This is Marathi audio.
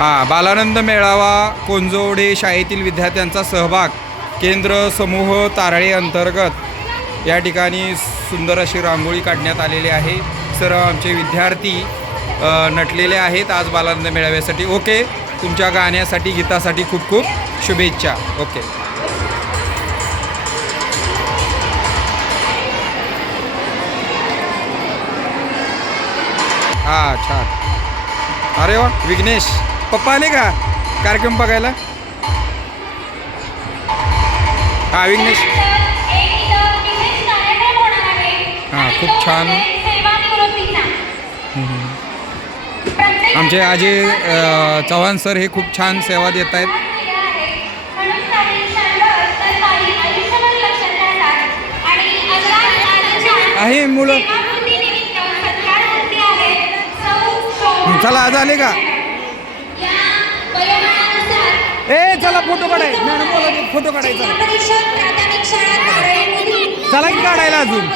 हां, बालानंद मेळावा कोंजोडे शाळेतील विद्यार्थ्यांचा सहभाग केंद्र समूह तारळे अंतर्गत या ठिकाणी सुंदर अशी रांगोळी काढण्यात आलेली आहे. सर्व आमचे विद्यार्थी नटलेले आहेत आज बालानंद मेळाव्यासाठी. ओके, तुमच्या गाण्यासाठी गीतासाठी खूप खूप शुभेच्छा. ओके. हां, छान. अरे वा, विघ्नेश पप्पा आले का कार्यक्रम बघायला? हां, विघ्नेश. हां, खूप छान. आमचे अजय चव्हाण सर हे खूप छान सेवा देत आहेत. आहे मुलं. चला आज आले का? ए चला फोटो काढाय. मॅडम बोला फोटो काढायचा. चला की काढायला अजून.